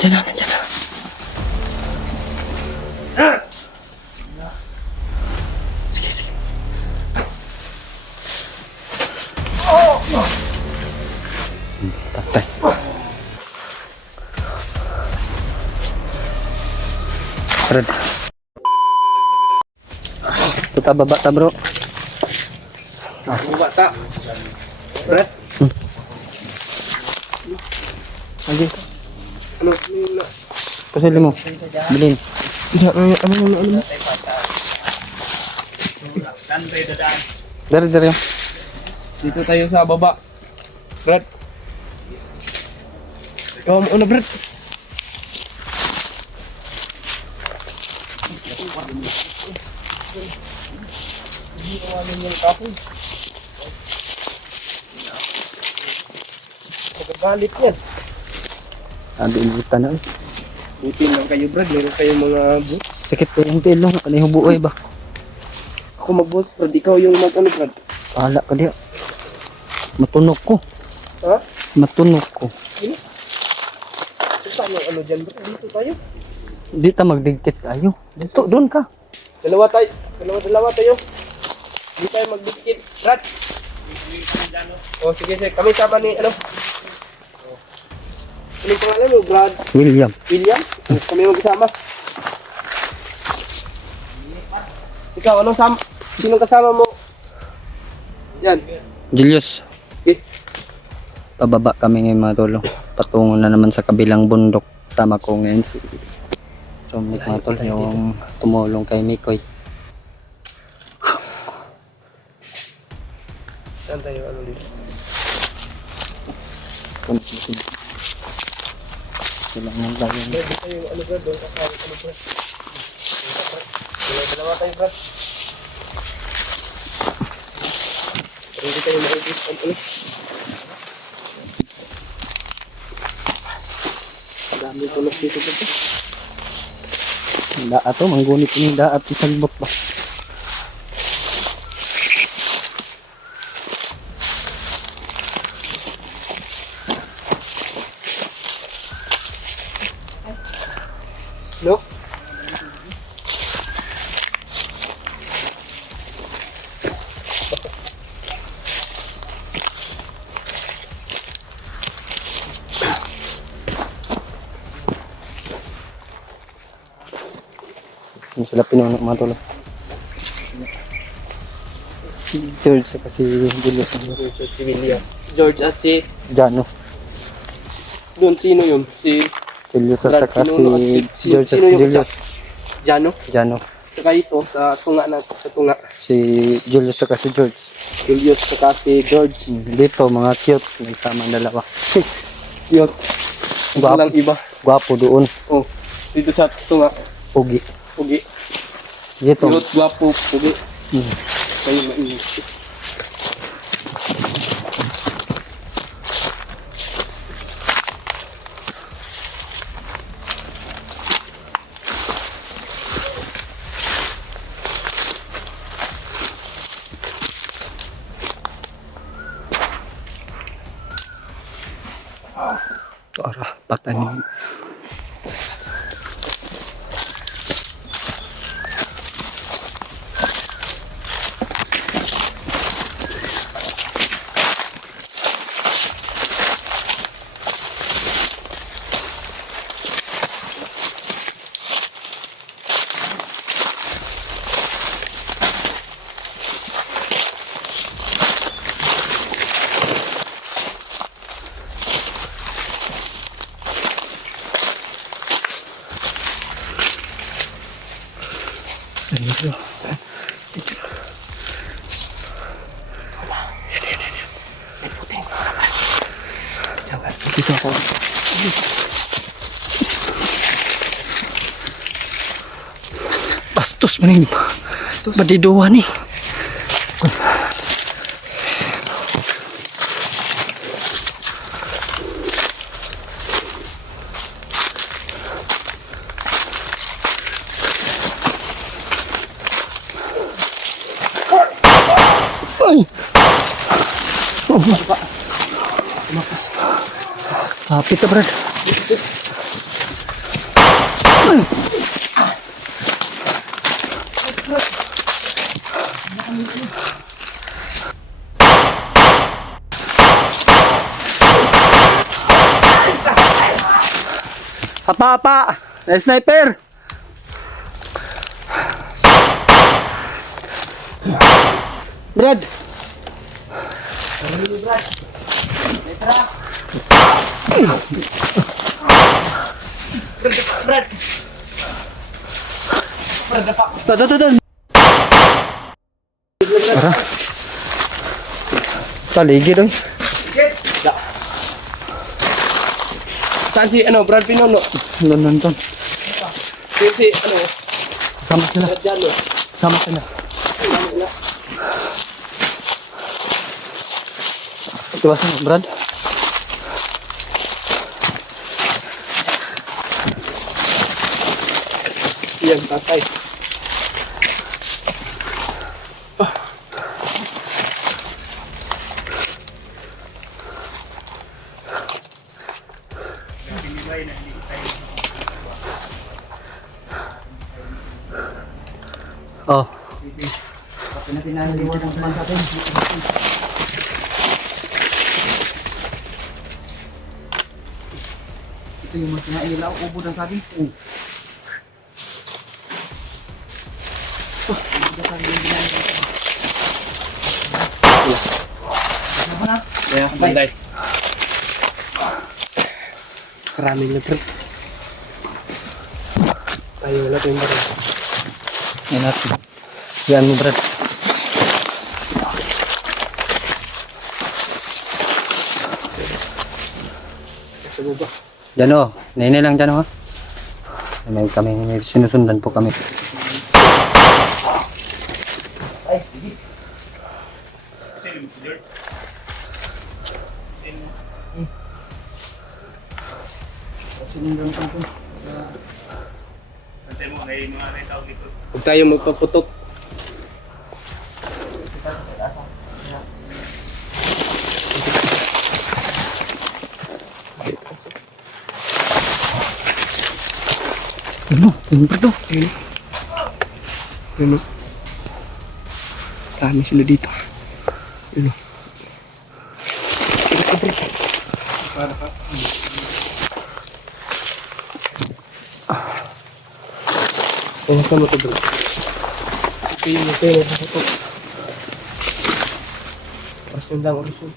Nandiyan na, nandiyan na. Sige, sige. Tatay. Brad. Kita baba ta bro. Baba ta. Brad. Lagi. Ano? Pasali mo. Bilin. Ano? Dari. Dito tayo sa baba. Brad. Ikaw mo una, Brad. Pagkagalit yan. Abi ilitan na. Bitin lang kayo, Brad. Meron kayong mga boots. Sakit ko yung pilo. Kanay hubuoy ba? Ako mag-boots, Brad. Ikaw yung mag-ano, Brad. Pahala ka diya. Matunok ko. Ha? Matunok ko. Sino? Saan yung ano dyan, Brad? Dito tayo. Di ta magdigtit tayo. Dito, doon ka. Dalawa tayo. Hindi tayo magbukit. Brad. Oh, sige. Kami sama ni, ano? Ano yung pangalan mo, Brad? William. William? Kami magsama. Ikaw, sinong kasama mo? Yan. Julius. Okay. Pababa kami ngayon mga tolo. Patungo na naman sa kabilang bundok. Sama ko ngayon si Chomnik mga tolo. Yung tumulong kay Mikoy. Saan tayo, ano dito? Silang nang tayo. Dito tayo, ano, Brad? Doon kasama, ano, Brad? Dalawa tayo, Brad. Hindi tayo maibig. Ano? Dami tulog dito, Brad. Daat to, manggunit yung daat. Isang bot ba? No? Hindi sila pinuno mga tolo. Si George at si Julius. Si William. George at si... Jano. Doon, sino yun? Si... Julius at Brad, saka pinuno at si George at sino si yung Julius. Jano? Jano. Saka ito, sa tunga. Si Julius at si George. Julius, saka si George. Dito mga cute. Nagsama ang dalawa. Yun. Walang iba. Gwapo doon. Oh, dito sa tunga. Pugi. Pugi. Dito. Cute, gwapo, pugi. Hmm. Kayo mainit. Para patanin. Dito. Saan? Dito. May puting ko naman. Jangan. Dito ako. Bastos maning. Bastos. Badiduwa ni. Ay! Oh, Tumakas. Hapit ka, Brad. Apa. Sniper. Brad. Brad. Tuh. Ara. Taligi dong. Saan si ano, Brad Pinono? Nonton. Si ano, Sama sila. Brad Jano. Sama sila. Iwasan, Brad. Yan, tatay. Oh. Ito yung mga kinain nila, ubod ang saging. Yeah, banday. Karaming na trip. Ayaw na ito yung barang. Yan natin. Yan mo, Brad. Sa baba. Diyan o. Nene lang dyan o. May sinusundan po kami. Ay, sige. Huwag tayo magpaputok. Ano? Siyempre to. Ano? Dami sila dito. Ano? Ano ka mo ito, bro? Okay. Orasyon lang, orasyon.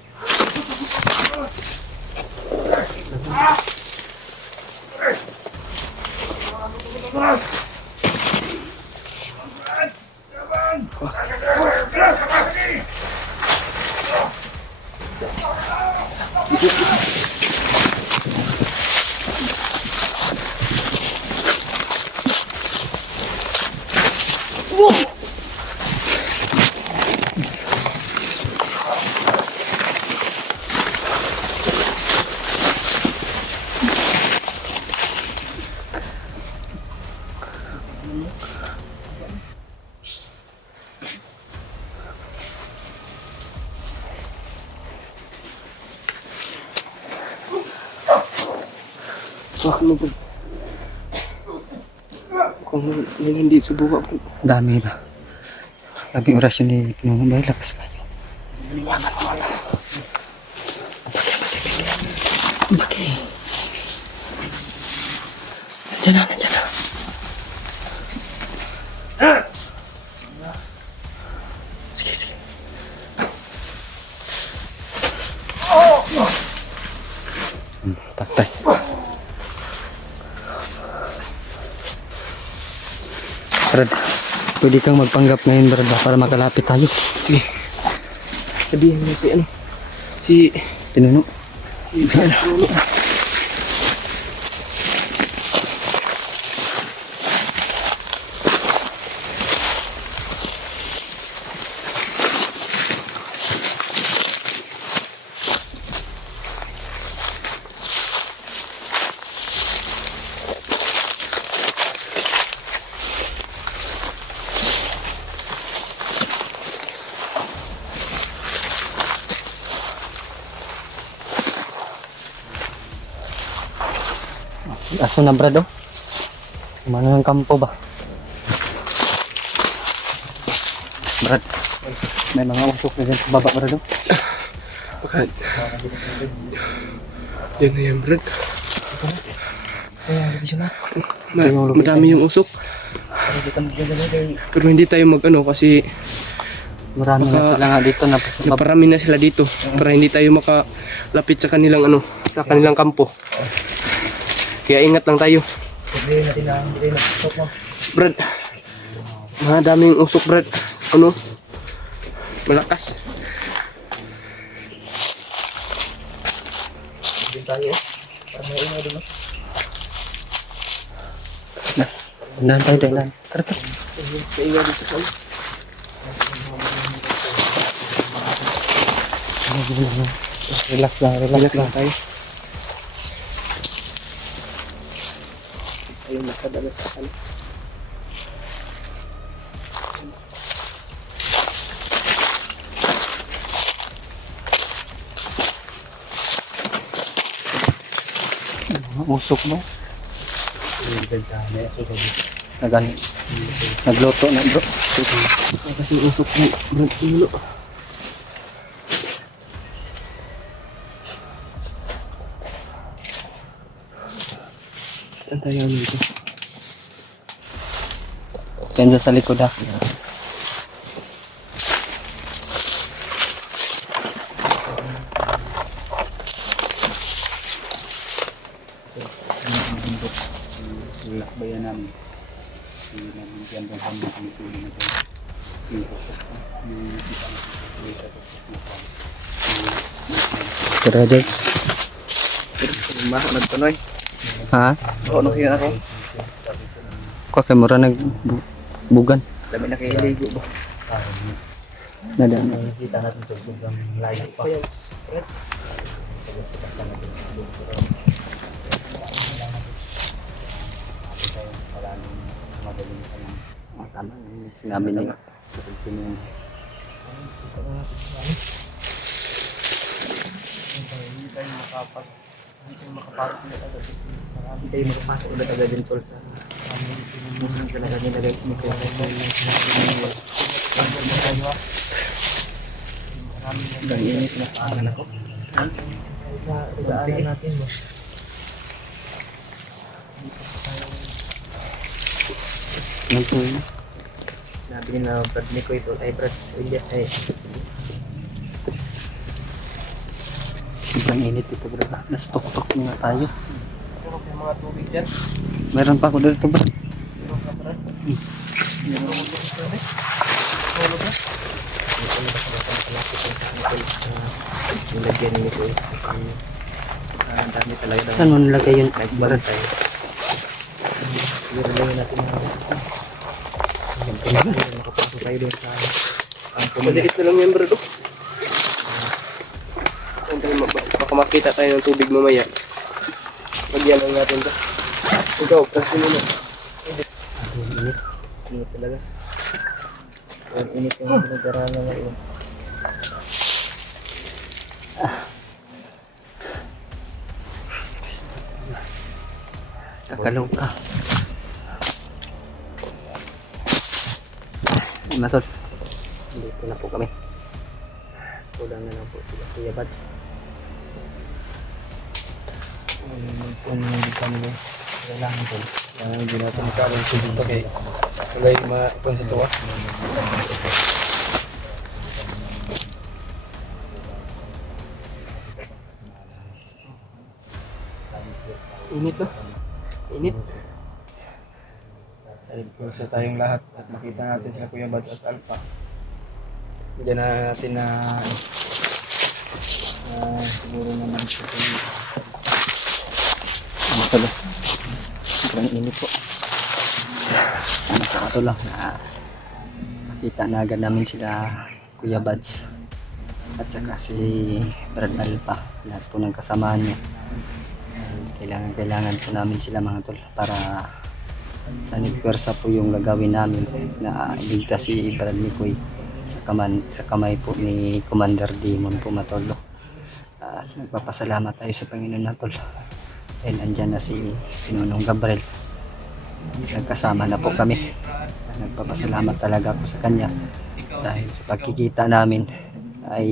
Kung hindi subukan ko. Dami ba? Labing orasyon ni Pinuno ba? Lakas kayo. Bakit? Nandiyan na. Sige. Taktay. Brad, pwede kang magpanggap ngayon, Brad, para makalapit tayo. Sige. Sabihin mo si ano? Si Pinuno. Pinuno. Aso na brad oh. Kumano ng kampo ba? Brad, may mga usok na dyan sa baba brad oh. Bakit? Yan na yan, Brad. Madami yung usok. Pero hindi tayo mag-ano kasi Marami na sila nga dito na naparami na sila dito para hindi tayo makalapit sa kanilang sa kanilang kampo. Kaya ingat lang tayo. Brad, daming usok, Brad. Malakas. Din tayo. Para may ingay doon. Dahan tayo, dahan. Tara, tara. Sa ingay dito tayo. Relax lang tayo. Ayun, nakadala sa kan. Usok mo. Nagluto na bro. Kasi usok mo, Brad, ulo. Saan tayo dito? Diyan sa likod ha. Lakbayan namin. Nabigyan ng hambang ang sulit na ito. Yung kita na sa Tara, George. Mahal nagtunoy. Ha? Oo, nakiyan ako. Kwa kay mura nagbugan. Dami na kayo ligo ba? Nadaan. nakikita natin ito hanggang layo pa. Wala nang madaling kanyang Tama. Sinabi niya. pinong hindi tayo makapasok ulit agad din tol sa talaga nilagay ni Kuya Ang init na paanan ako. Daanan natin mo. Ano po yun? Sabi na Brad ni Kuya ito ay Brad Elias ay Sobrang init ito bro. Nastok-tok na tayo. Puro may mga tubig dyan. Meron pa ako dito bro. Puro ka, Brad. nilagyan ni Kuya. Ang dami talaga daw. Saan mo nilagay yun? Nagbaran tayo. Nilagyan natin na makapasok tayo doon sa kampo nila. Maliit na lang yan, Brad. Baka makita tayo ng tubig mamaya. Lagyan lang natin ito. Ikaw, kasi mo na. Ang init. Init talaga. Ang init yung pinag-aralan ngayon. Kakalaw ka. Matol. Dito na po kami. Kulang na lang po sila Kuya Bads. Kung hindi kami kailangan po. Hindi natin magkaroon sa dito kay kulay ma-kung sa tuwa. Init ba? Init. Sa tayong lahat at makita natin sila Kuya Bads at Alpha. Diyan na natin na siguro naman siya Matol. Sobrang init po. Ito lang na nakita na agad namin sila Kuya Bads at saka si Brad Alpha. Lahat po ng kasamahan niya. Kailangan po namin sila mga tol para sa nagpwersa po yung gagawin namin na iligtas si Brad Mikoy sa kamay po ni Commander Demon po matolo. Nagpapasalamat tayo sa Panginoon na tol. And andyan na si Pinunong Gabriel. Nagkasama na po kami. Nagpapasalamat talaga ako sa kanya dahil sa pagkikita namin ay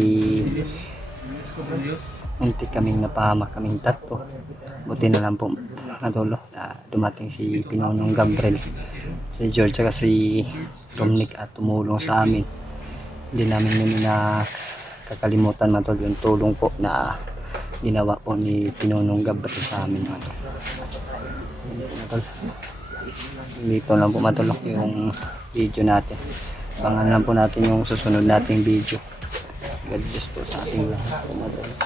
munti kaming napahamak kaming tatlo. Buti na lang po nadulo na dumating si Pinunong Gabriel, si George at si Dominic at tumulong sa amin. Hindi namin yun na kakalimutan matol yung tulong po na ginawa po ni Pinunong Gabriel sa amin matol. Dito lang po matulog yung video natin. Abangan lang po natin yung susunod nating video. God bless po sa ating lahat po matulog.